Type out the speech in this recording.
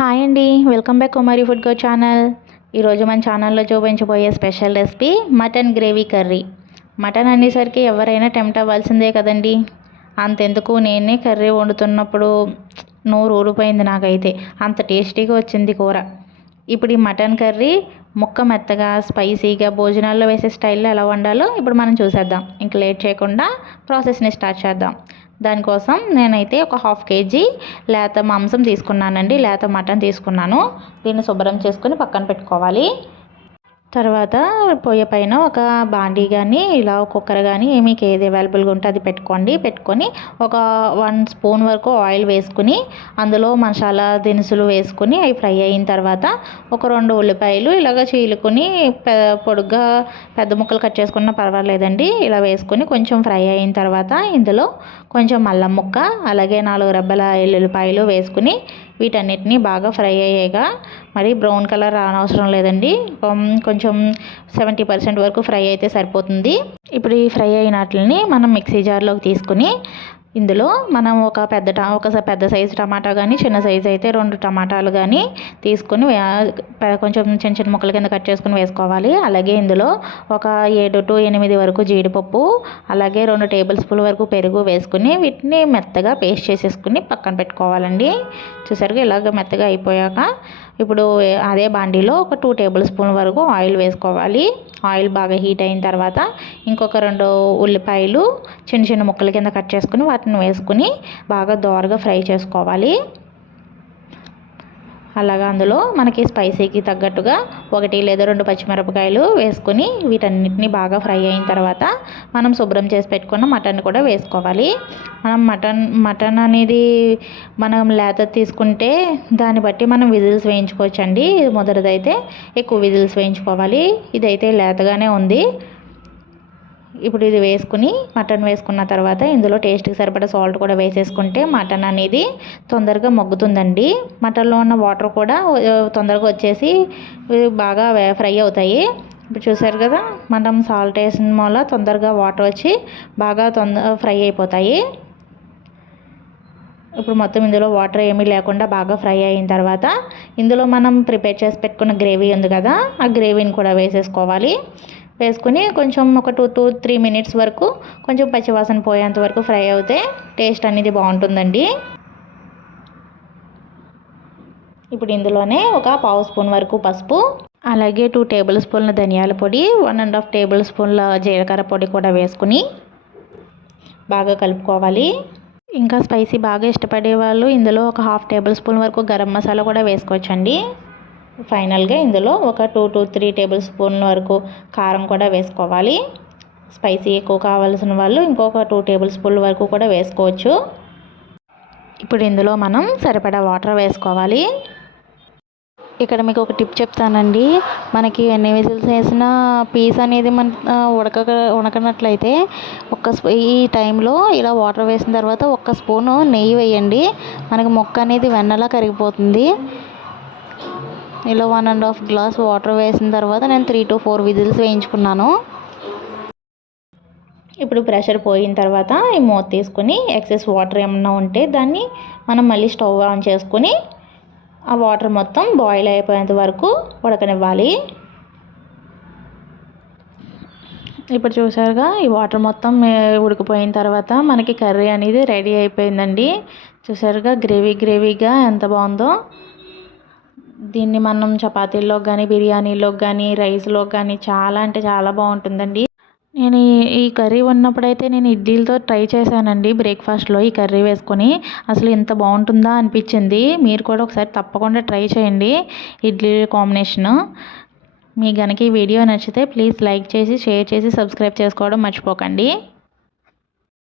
Hi అండి, welcome back Kumari food go channel. ఈరోజు మన ఛానల్లో చూపించబోయే special recipe mutton gravy curry. Mutton అనేసరికి ఎవరైనా టెంప్ట్ అవ్వాల్సిందే కదండి. అంతెందుకు నేనే కర్రీ వండుతున్నప్పుడు నోరు ఊడిపోయింది నాకైతే, అంత టేస్టీగా వచ్చింది కూర. ఇప్పుడు ఈ మటన్ కర్రీ ముక్క మెత్తగా స్పైసీగా భోజనాల్లో వేసే స్టైల్లో ఎలా వండాలో ఇప్పుడు మనం చూసేద్దాం. ఇంక లేట్ చేయకుండా ప్రాసెస్ని స్టార్ట్ చేద్దాం. దానికోసం నేనైతే ఒక 1/2 kg లేత మాంసం తీసుకున్నానండి, లేత మటన్ తీసుకున్నాను. దీన్ని శుభ్రం చేసుకొని పక్కన పెట్టుకోవాలి. తర్వాత పొయ్యి పైన ఒక బాండీ కానీ ఇలా కుక్కర్ కానీ మీకు ఏది అవైలబుల్గా ఉంటే అది పెట్టుకొని ఒక 1 స్పూన్ వరకు ఆయిల్ వేసుకుని అందులో మసాలా దినుసులు వేసుకుని అవి ఫ్రై అయిన తర్వాత ఒక 2 ఉల్లిపాయలు ఇలాగ చీలుకొని పొడుగ్గా పెద్ద ముక్కలు కట్ చేసుకున్నా పర్వాలేదండి. ఇలా వేసుకొని కొంచెం ఫ్రై అయిన తర్వాత ఇందులో కొంచెం అల్లం ముక్క అలాగే 4 రెబ్బల ఎల్లుల్లిపాయలు వేసుకుని వీటన్నిటిని బాగా ఫ్రై అయ్యాక, మరి బ్రౌన్ కలర్ రానవసరం లేదండి, కొంచెం 70% వరకు ఫ్రై అయితే సరిపోతుంది. ఇప్పుడు ఈ ఫ్రై అయినట్లని మనం మిక్సీ జార్లోకి తీసుకుని ఇందులో మనం ఒక పెద్ద సైజు టమాటా కానీ చిన్న సైజు అయితే 2 టమాటాలు కానీ తీసుకొని కొంచెం చిన్న చిన్న ముక్కల కింద కట్ చేసుకుని వేసుకోవాలి. అలాగే ఇందులో ఒక 7 to 8 వరకు జీడిపప్పు అలాగే 2 టేబుల్ స్పూన్ల వరకు పెరుగు వేసుకుని వీటిని మెత్తగా పేస్ట్ చేసేసుకుని పక్కన పెట్టుకోవాలండి. చూసారుగా ఇలాగ మెత్తగా అయిపోయాక ఇప్పుడు అదే బాండీలో ఒక 2 టేబుల్ స్పూన్ల వరకు ఆయిల్ వేసుకోవాలి. ఆయిల్ బాగా హీట్ అయిన తర్వాత ఇంకొక 2 ఉల్లిపాయలు చిన్న చిన్న ముక్కల కింద కట్ చేసుకుని వాటిని వేసుకుని బాగా దోరగా ఫ్రై చేసుకోవాలి. అలాగా అందులో మనకి స్పైసీకి తగ్గట్టుగా 1 లేదా 2 పచ్చిమిరపకాయలు వేసుకొని వీటన్నిటిని బాగా ఫ్రై అయిన తర్వాత మనం శుభ్రం చేసి పెట్టుకున్న మటన్ కూడా వేసుకోవాలి. మనం మటన్ అనేది మనం లేత తీసుకుంటే దాన్ని బట్టి మనం విజిల్స్ వేయించుకోవచ్చండి. మొదటిదైతే ఎక్కువ విజిల్స్ వేయించుకోవాలి, ఇదైతే లేతగానే ఉంది. ఇప్పుడు ఇది వేసుకుని మటన్ వేసుకున్న తర్వాత ఇందులో టేస్ట్కి సరిపడా సాల్ట్ కూడా వేసేసుకుంటే మటన్ అనేది తొందరగా మగ్గుతుందండి. మటన్లో ఉన్న వాటర్ కూడా తొందరగా వచ్చేసి బాగా ఫ్రై అవుతాయి. ఇప్పుడు చూసారు కదా, మనం సాల్ట్ వేసిన వల్ల తొందరగా వాటర్ వచ్చి బాగా ఫ్రై అయిపోతాయి. ఇప్పుడు మొత్తం ఇందులో వాటర్ ఏమీ లేకుండా బాగా ఫ్రై అయిన తర్వాత ఇందులో మనం ప్రిపేర్ చేసి పెట్టుకున్న గ్రేవీ ఉంది కదా, ఆ గ్రేవీని కూడా వేసేసుకోవాలి. వేసుకుని కొంచెం ఒక 2 to 3 minutes వరకు కొంచెం పచ్చివాసన పోయేంత వరకు ఫ్రై అవుతే టేస్ట్ అనేది బాగుంటుందండి. ఇప్పుడు ఇందులోనే ఒక 1/2 స్పూన్ వరకు పసుపు అలాగే 2 టేబుల్ స్పూన్ల ధనియాల పొడి 1.5 టేబుల్ స్పూన్ల జీలకర్ర పొడి కూడా వేసుకుని బాగా కలుపుకోవాలి. ఇంకా స్పైసీ బాగా ఇష్టపడే వాళ్ళు ఇందులో ఒక 1/2 టేబుల్ స్పూన్ వరకు గరం మసాలా కూడా వేసుకోవచ్చండి. ఫైనల్గా ఇందులో ఒక 2 to 3 టేబుల్ స్పూన్ల వరకు కారం కూడా వేసుకోవాలి. స్పైసీ ఎక్కువ కావాల్సిన వాళ్ళు ఇంకొక 2 టేబుల్ స్పూన్ల వరకు కూడా వేసుకోవచ్చు. ఇప్పుడు ఇందులో మనం సరిపడా వాటర్ వేసుకోవాలి. ఇక్కడ మీకు ఒక టిప్ చెప్తానండి. మనకి ఎన్ని విజిల్స్ వేసిన పీస్ అనేది ఉడకనట్లయితే ఈ టైంలో ఇలా వాటర్ వేసిన తర్వాత 1 స్పూను నెయ్యి వేయండి. మనకి ముక్క అనేది వెన్నలా కరిగిపోతుంది. ఇలా 1.5 గ్లాస్ వాటర్ వేసిన తర్వాత నేను 3 to 4 విజిల్స్ వేయించుకున్నాను. ఇప్పుడు ప్రెషర్ పోయిన తర్వాత ఈ మూత తీసుకుని ఎక్సెస్ వాటర్ ఏమన్నా ఉంటే దాన్ని మనం మళ్ళీ స్టవ్ ఆన్ చేసుకుని ఆ వాటర్ మొత్తం బాయిల్ అయిపోయేంత వరకు ఉడకనివ్వాలి. ఇప్పుడు చూసారుగా ఈ వాటర్ మొత్తం ఉడికిపోయిన తర్వాత మనకి కర్రీ అనేది రెడీ అయిపోయిందండి. చూసారుగా గ్రేవీగా ఎంత బాగుందో. దీన్ని మనం చపాతీల్లో కానీ బిర్యానీలోకి కానీ రైస్లోకి కానీ చాలా అంటే చాలా బాగుంటుందండి. నేను ఈ కర్రీ ఉన్నప్పుడైతే నేను ఇడ్లీలతో ట్రై చేశానండి. బ్రేక్ఫాస్ట్లో ఈ కర్రీ వేసుకొని అసలు ఇంత బాగుంటుందా అనిపించింది. మీరు కూడా ఒకసారి తప్పకుండా ట్రై చేయండి ఇడ్లీ కాంబినేషను. మీ గనక ఈ వీడియో నచ్చితే ప్లీజ్ లైక్ చేసి షేర్ చేసి సబ్స్క్రైబ్ చేసుకోవడం మర్చిపోకండి.